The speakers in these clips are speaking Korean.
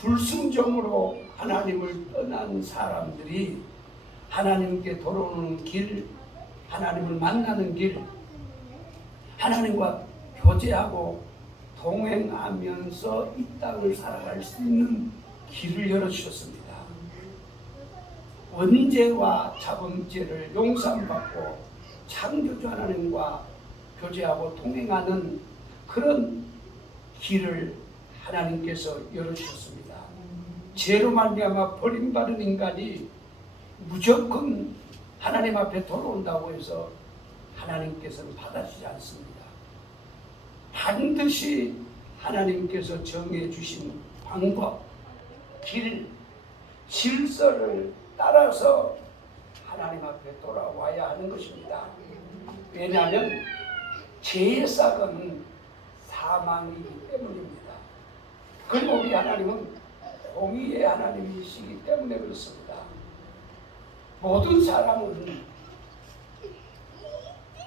불순종으로 하나님을 떠난 사람들이 하나님께 돌아오는 길, 하나님을 만나는 길, 하나님과 교제하고 동행하면서 이 땅을 살아갈 수 있는 길을 열어주셨습니다. 원죄와 자범죄를 용서받고 창조주 하나님과 교제하고 동행하는 그런 길을 하나님께서 열어주셨습니다. 죄로 말미암아 버림받은 인간이 무조건 하나님 앞에 돌아온다고 해서 하나님께서는 받아주지 않습니다. 반드시 하나님께서 정해 주신 방법, 길, 질서를 따라서 하나님 앞에 돌아와야 하는 것입니다. 왜냐하면 죄의 싹은 사망이기 때문입니다. 그리고 우리 하나님은 공의의 하나님이시기 때문에 그렇습니다. 모든 사람은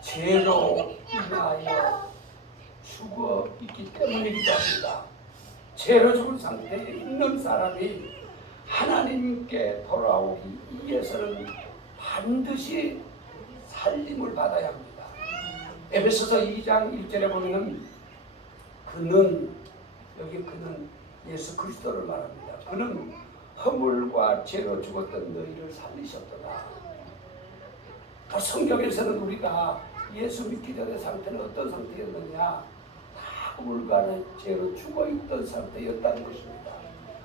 죄로 인하여 죽어 있기 때문이기도 합니다. 죄로 죽은 상태에 있는 사람이 하나님께 돌아오기 위해서는 반드시 살림을 받아야 합니다. 에베소서 2장 1절에 보면 그는 예수 그리스도를 말합니다. 그는 허물과 죄로 죽었던 너희를 살리셨더라. 또 성경에서는 우리가 예수 믿기 전의 상태는 어떤 상태였느냐? 다 허물과 죄로 죽어있던 상태였다는 것입니다.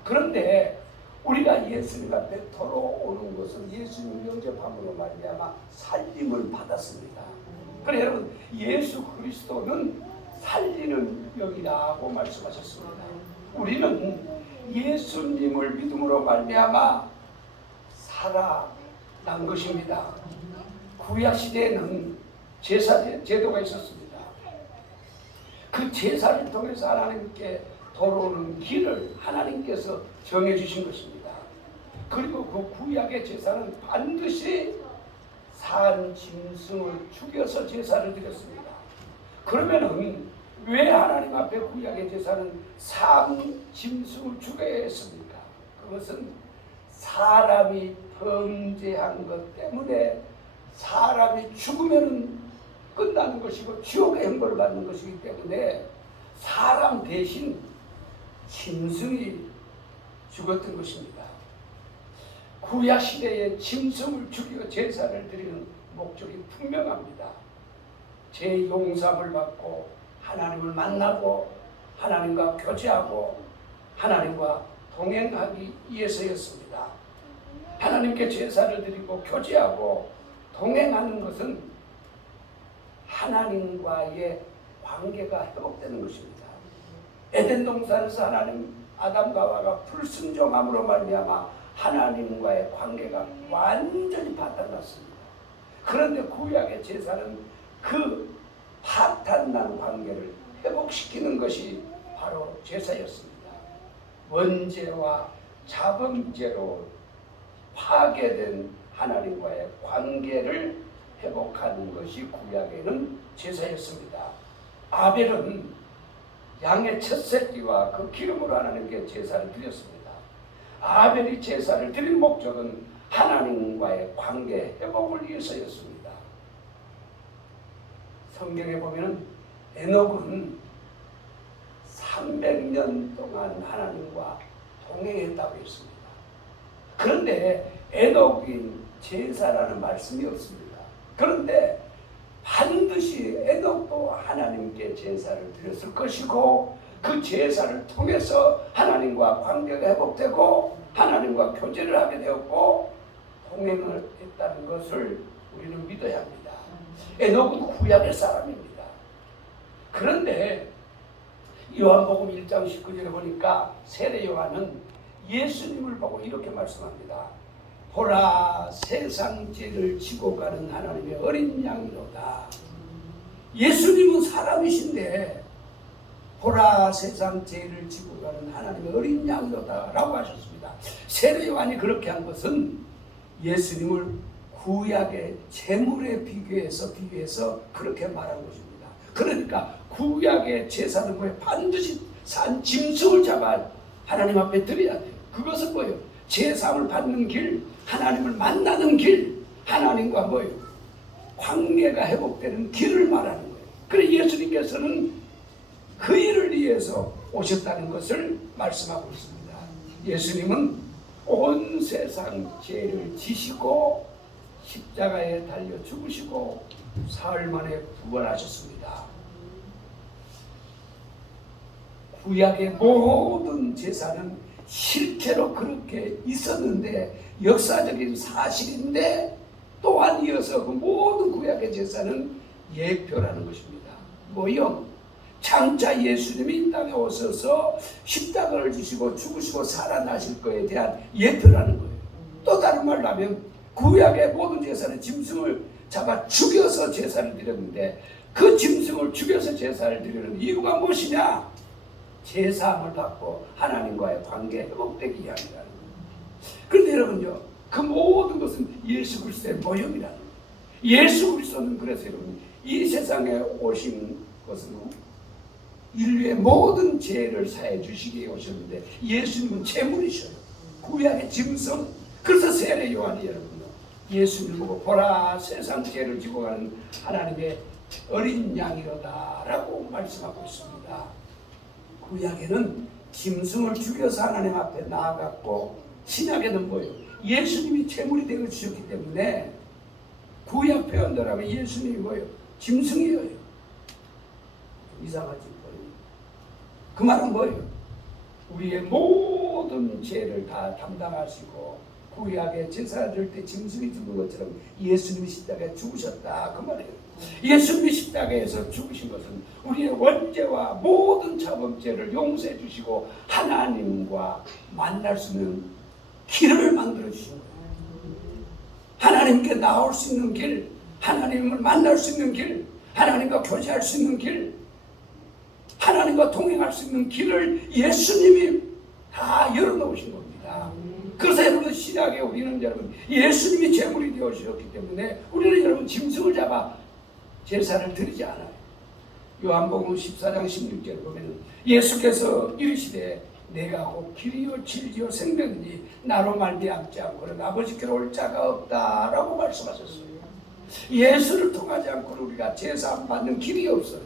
그런데 우리가 예수님 앞에 돌아오는 것은 예수님 영접함으로 말미암아 살림을 받았습니다. 그래서 여러분, 예수 그리스도는 살리는 영이라고 말씀하셨습니다. 우리는 예수님을 믿음으로 말미암아 살아난 것입니다. 구약 시대에는 제도가 있었습니다. 그 제사를 통해서 하나님께 돌아오는 길을 하나님께서 정해 주신 것입니다. 그리고 그 구약의 제사는 반드시 산 짐승을 죽여서 제사를 드렸습니다. 그러면은 왜 하나님 앞에 구약의 제사는 산 짐승을 죽여야 했습니까? 그것은 사람이 범죄한 것 때문에 사람이 죽으면 끝나는 것이고 지옥의 형벌을 받는 것이기 때문에 사람 대신 짐승이 죽었던 것입니다. 구약 시대에 짐승을 죽여 제사를 드리는 목적이 분명합니다. 죄 용서를 받고 하나님을 만나고 하나님과 교제하고 하나님과 동행하기 위해서였습니다. 하나님께 제사를 드리고 교제하고 동행하는 것은 하나님과의 관계가 회복되는 것입니다. 에덴 동산에서 하나님 아담과 하와가 불순종함으로 말미암아 하나님과의 관계가 완전히 파탄났습니다. 그런데 구약의 제사는 그 파탄난 관계를 회복시키는 것이 바로 제사였습니다. 원죄와 자범죄로 파괴된 하나님과의 관계를 회복하는 것이 구약에는 제사였습니다. 아벨은 양의 첫 새끼와 그 기름으로 하나님께 제사를 드렸습니다. 아벨이 제사를 드린 목적은 하나님과의 관계 회복을 위해서였습니다. 성경에 보면 에녹은 300년 동안 하나님과 동행했다고 했습니다. 그런데 에녹인 제사라는 말씀이 없습니다. 그런데 반드시 에녹도 하나님께 제사를 드렸을 것이고 그 제사를 통해서 하나님과 관계가 회복되고 하나님과 교제를 하게 되었고 동행을 했다는 것을 우리는 믿어야 합니다. 에녹은 구약의 사람입니다. 그런데 요한복음 1장 19절에 보니까 세례 요한은 예수님을 보고 이렇게 말씀합니다. 보라, 세상 죄를 지고 가는 하나님의 어린 양이로다. 예수님은 사람이신데 보라, 세상 죄를 지고 가는 하나님의 어린 양이로다 라고 하셨습니다. 세례 요한이 그렇게 한 것은 예수님을 구약의 제물에 비교해서 그렇게 말한 것입니다. 그러니까 구약의 제사는 왜 반드시 산 짐승을 잡아 하나님 앞에 드려야 돼요. 그것은 뭐예요? 제사함을 받는 길, 하나님을 만나는 길, 하나님과 뭐예요? 관계가 회복되는 길을 말하는 거예요. 그래 예수님께서는 그 일을 위해서 오셨다는 것을 말씀하고 있습니다. 예수님은 온 세상 죄를 지시고 십자가에 달려 죽으시고 사흘 만에 부활하셨습니다. 구약의 모든 제사는 실제로 그렇게 있었는데 역사적인 사실인데 또한 이어서 그 모든 구약의 제사는 예표라는 것입니다. 뭐요? 장차 예수님이 이 땅에 오셔서 십자가를 지시고 죽으시고 살아나실 것에 대한 예표라는 거예요. 또 다른 말로 하면 구약의 모든 제사는 짐승을 잡아 죽여서 제사를 드렸는데 그 짐승을 죽여서 제사를 드리는 이유가 무엇이냐? 제사함을 받고 하나님과의 관계 회복되기 위함이라는 거예요. 그런데 여러분요, 그 모든 것은 예수 그리스도의 모형이라는 거예요. 예수 그리스도는 그래서 여러분 이 세상에 오신 것은 인류의 모든 죄를 사해 주시기에 오셨는데 예수님은 제물이셔요. 구약의 짐승. 그래서 세례 요한이 여러분요 예수님을 보고 보라 세상 죄를 지고 가는 하나님의 어린 양이로다 라고 말씀하고 있습니다. 구약에는 짐승을 죽여서 하나님 앞에 나아갔고 신약에는 뭐예요? 예수님이 제물이 되어 주셨기 때문에 구약 표현대로 하면 예수님이 뭐예요? 짐승이에요. 이상하지? 그 말은 뭐예요? 우리의 모든 죄를 다 담당하시고 구약의 제사를 들 때 짐승이 죽은 것처럼 예수님이 십자가에 죽으셨다 그 말이에요. 예수님이 십자가에서 죽으신 것은 우리의 원죄와 모든 자범죄를 용서해 주시고 하나님과 만날 수 있는 길을 만들어 주신 거예요. 하나님께 나올 수 있는 길, 하나님을 만날 수 있는 길, 하나님과 교제할 수 있는 길, 하나님과 동행할 수 있는 길을 예수님이 다 열어놓으신 겁니다. 그래서 여러분 신약에 우리는 여러분 예수님이 제물이 되어주셨기 때문에 우리는 여러분 짐승을 잡아 제사를 드리지 않아요. 요한복음 14장 16절을 보면 예수께서 이르시되 내가 곧 길이요 진리요 생명이니 나로 말미암지 않고는 아버지께로 올 자가 없다라고 말씀하셨어요. 예수를 통하지 않고는 우리가 제사 받는 길이 없어요.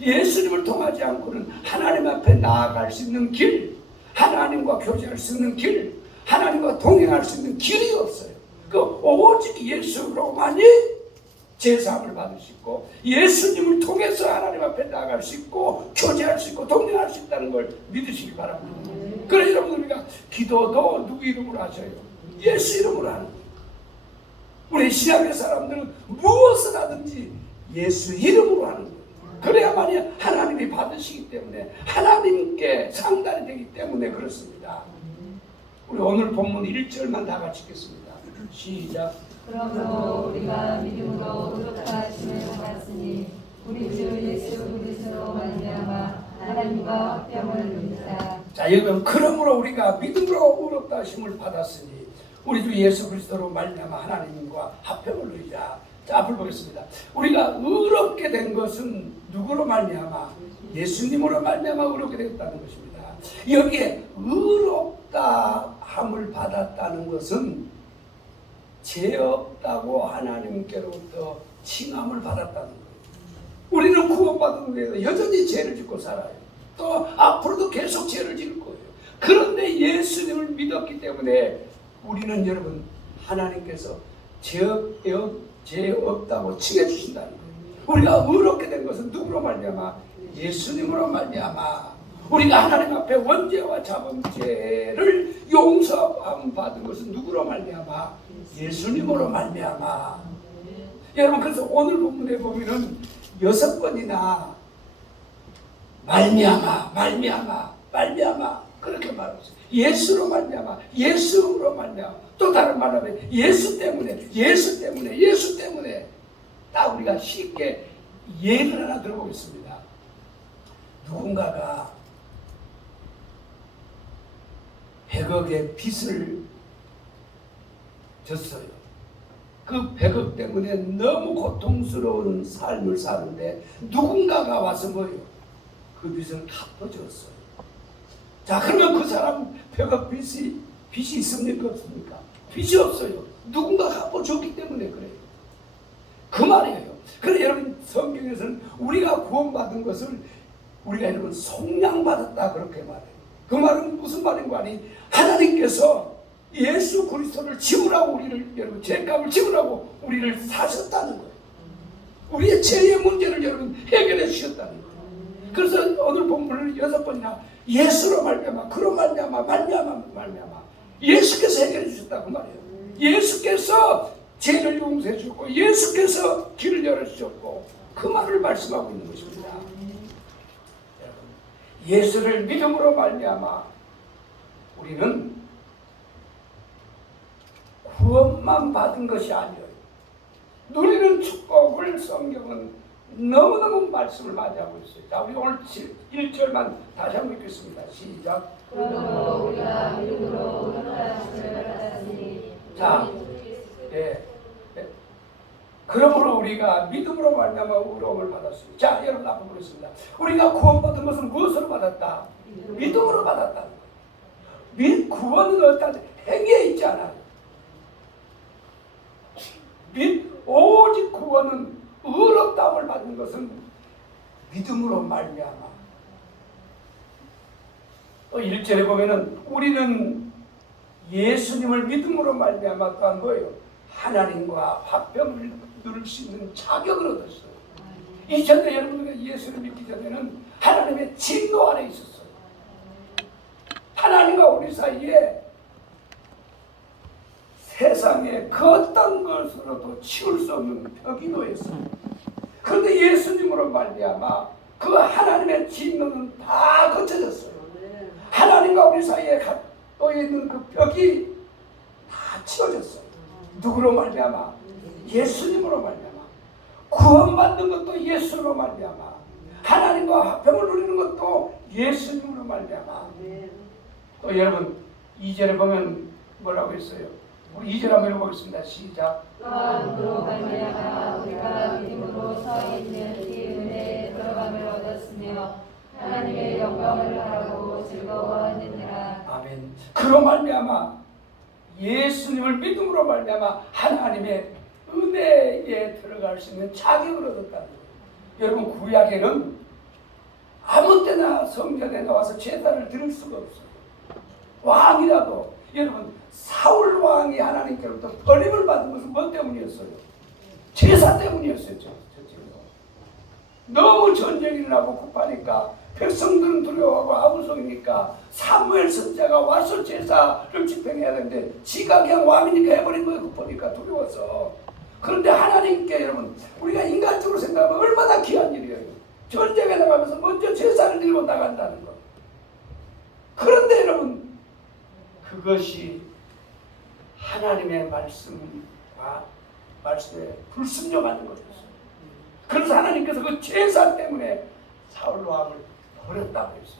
예수님을 통하지 않고는 하나님 앞에 나아갈 수 있는 길, 하나님과 교제할 수 있는 길, 하나님과 동행할 수 있는 길이 없어요. 그 오직 예수로만이 제사함을 받을 수 있고 예수님을 통해서 하나님 앞에 나아갈 수 있고 교제할 수 있고 동행할 수 있다는 걸 믿으시기 바랍니다. 그래서 여러분 우리가 기도도 누구 이름으로 하셔요? 예수 이름으로 하는 거예요. 우리 신약의 사람들은 무엇을 하든지 예수 이름으로 하는 거예요. 그래야만이 하나님이 받으시기 때문에 하나님께 상달이 되기 때문에 그렇습니다. 우리 오늘 본문 1절만 다 같이 읽겠습니다. 시작. 그러므로 우리가 믿음으로 의롭다 하심을 받았으니 우리 주 예수 그리스도로 말미암아 하나님과 화평을 누리자. 자 여러분 그러므로 우리가 믿음으로 의롭다 하심을 받았으니 우리 주 예수 그리스도로 말미암아 하나님과 화평을 누리자. 자 앞을 보겠습니다. 우리가 의롭게 된 것은 누구로 말미암아? 예수님으로 말미암아 의롭게 되었다는 것입니다. 여기에 의롭다 함을 받았다는 것은 죄 없다고 하나님께로부터 칭함을 받았다는 거예요. 우리는 구원받은 후에 여전히 죄를 짓고 살아요. 또 앞으로도 계속 죄를 지을 거예요. 그런데 예수님을 믿었기 때문에 우리는 여러분 하나님께서 죄 없다고 칭해 주신다는 거예요. 우리가 의롭게 된 것은 누구로 말미암아? 예수님으로 말미암아. 우리가 하나님 앞에 원죄와 자범죄를 용서함 받은 것은 누구로 말미암아? 예수님으로 말미암아. 여러분 그래서 오늘 본문에 보면은 6번이나 말미암아 그렇게 말하고 있어요. 예수로 말미암아, 예수로 말미암아. 또 다른 말로 하면 예수 때문에 딱 우리가 쉽게 예를 하나 들어보겠습니다. 누군가가 100억의 빚을 졌어요. 그 100억 때문에 너무 고통스러운 삶을 사는데 누군가가 와서 뭐예요? 그 빚을 갚아줬어요. 자, 그러면 그 사람 벽에 빚이 있습니까? 없습니까? 빚이 없어요. 누군가 갚아줬기 때문에 그래요. 그 말이에요. 그래 여러분, 성경에서는 우리가 구원받은 것을 우리가 여러분 속량받았다 그렇게 말해요. 그 말은 무슨 말인가 하니, 하나님께서 예수 그리스도를 지으라고 우리를, 여러분 죄값을 지으라고 우리를 사셨다는 거예요. 우리의 죄의 문제를 여러분 해결해 주셨다는 거예요. 그래서 오늘 본문을 6번이나 예수로 말미암아, 그로 말미암아, 예수께서 해결해 주셨다고 말이에요. 예수께서 죄를 용서해 주셨고, 예수께서 길을 열어주셨고, 그 말을 말씀하고 있는 것입니다. 여러분, 예수를 믿음으로 말미암아 우리는 구원만 받은 것이 아니에요. 누리는 축복을 성경은 너무너무 말씀을 많이 하고 있어요. 자, 우리 오늘 1절만 다시 한번 읽겠습니다. 시작. 그러므로 우리가 믿음으로 의롭다함을 받았으니. 자, 그러므로 우리가 믿음으로 말미암아 의로움을 받았습니다. 자, 여러분 앞으로 보겠습니다. 우리가 구원받은 것은 무엇으로 받았다? 믿음으로 받았다는 거예요. 구원은 어떤 행위에 있지 않아요. 오직 구원은, 의롭다함을 받는 것은 믿음으로 말미암아. 또 1절에 보면은 우리는 예수님을 믿음으로 말미암아 또한 뭐예요? 하나님과 화평을 누릴 수 있는 자격을 얻었어요. 이전에 여러분들이 예수를 믿기 전에는 하나님의 진노 안에 있었어요. 하나님과 우리 사이에 세상에 그 어떤 것으로도 치울 수 없는 벽이 놓였어요. 그런데 예수님으로 말미암아 그 하나님의 진노는 다 거쳐졌어요. 하나님과 우리 사이에 놓여 있는 그 벽이 다 치워졌어요. 누구로 말미암아? 예수님으로 말미암아. 구원받는 것도 예수로 말미암아. 하나님과 화평을 누리는 것도 예수님으로 말미암아. 또 여러분 2절에 보면 뭐라고 했어요? 우리 2절 한번 읽어보겠습니다. 시작. 또한 그로 말미암아 우리가 믿음으로 서 있는 이 은혜에 들어감을 얻었으며 하나님의 영광을 바라고 즐거워하느니라. 아멘. 그로 말미암아, 예수님을 믿음으로 말미암아 하나님의 은혜에 들어갈 수 있는 자격을 얻었다는 거예요. 여러분, 구약에는 아무 때나 성전에 나와서 제사를 드릴 수가 없어요. 왕이라도, 여러분 사울 왕이 하나님께로부터 버림을 받은 것은 뭐 때문이었어요? 제사 때문이었어요. 너무 전쟁이 일어나고 급하니까 백성들은 두려워하고 아부성이니까 사무엘 선지자가 와서 제사를 집행해야 되는데 지가 그냥 왕이니까 해버린 거예요. 급하니까 두려워서. 그런데 하나님께 여러분, 우리가 인간적으로 생각하면 얼마나 귀한 일이에요. 전쟁에 나가면서 먼저 제사를 들고 나간다는 거. 그런데 여러분, 그것이 하나님의 말씀에 불순종하는 것이었어요. 그래서 하나님께서 그 제사 때문에 사울 왕을 버렸다고 했어요.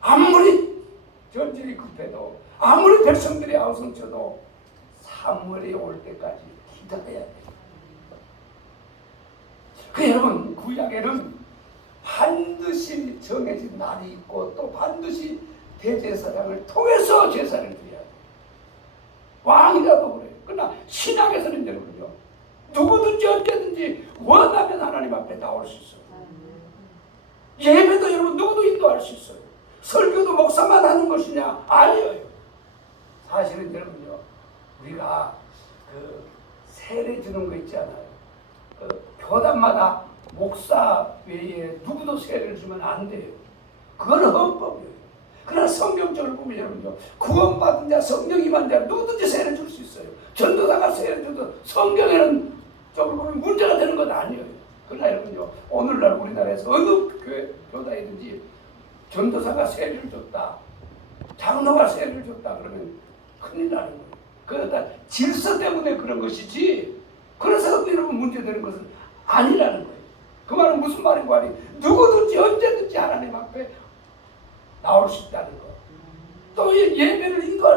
아무리 전쟁이 급해도, 아무리 백성들이 아우성쳐도 사무엘이 올 때까지 기다려야 돼요. 그 여러분, 구약에는 반드시 정해진 날이 있고 또 반드시 대제사장을 통해서 제사를 드려야 돼요. 왕이라도 그래요. 그러나 신약에서는 여러분요, 누구든지 언제든지 원하면 하나님 앞에 나올 수 있어요. 예배도 여러분 누구도 인도할 수 있어요. 설교도 목사만 하는 것이냐? 아니에요. 사실은 여러분요, 우리가 그 세례 주는 거 있잖아요. 그 교단마다 목사 외에 누구도 세례를 주면 안 돼요. 그건 헌법이에요. 그러나 성경적으로 보면 여러분요, 구원받은 자, 성령 임한 자 누구든지 세례 줄 수 있어요. 전도사가 세례 줘도 성경에는 적으로 보면 문제가 되는 건 아니에요. 그러나 여러분요, 오늘날 우리나라에서 어느 교단이든지 전도사가 세례를 줬다, 장로가 세례를 줬다 그러면 큰일 나는 거예요. 그러다 질서 때문에 그런 것이지, 그래서 여러분 문제되는 것은 아니라는 거예요. 그 말은 무슨 말인고 하니, 누구든지 언제든지 하나님 앞에 나올 수 있다는 거. 또 예배를 인도할 수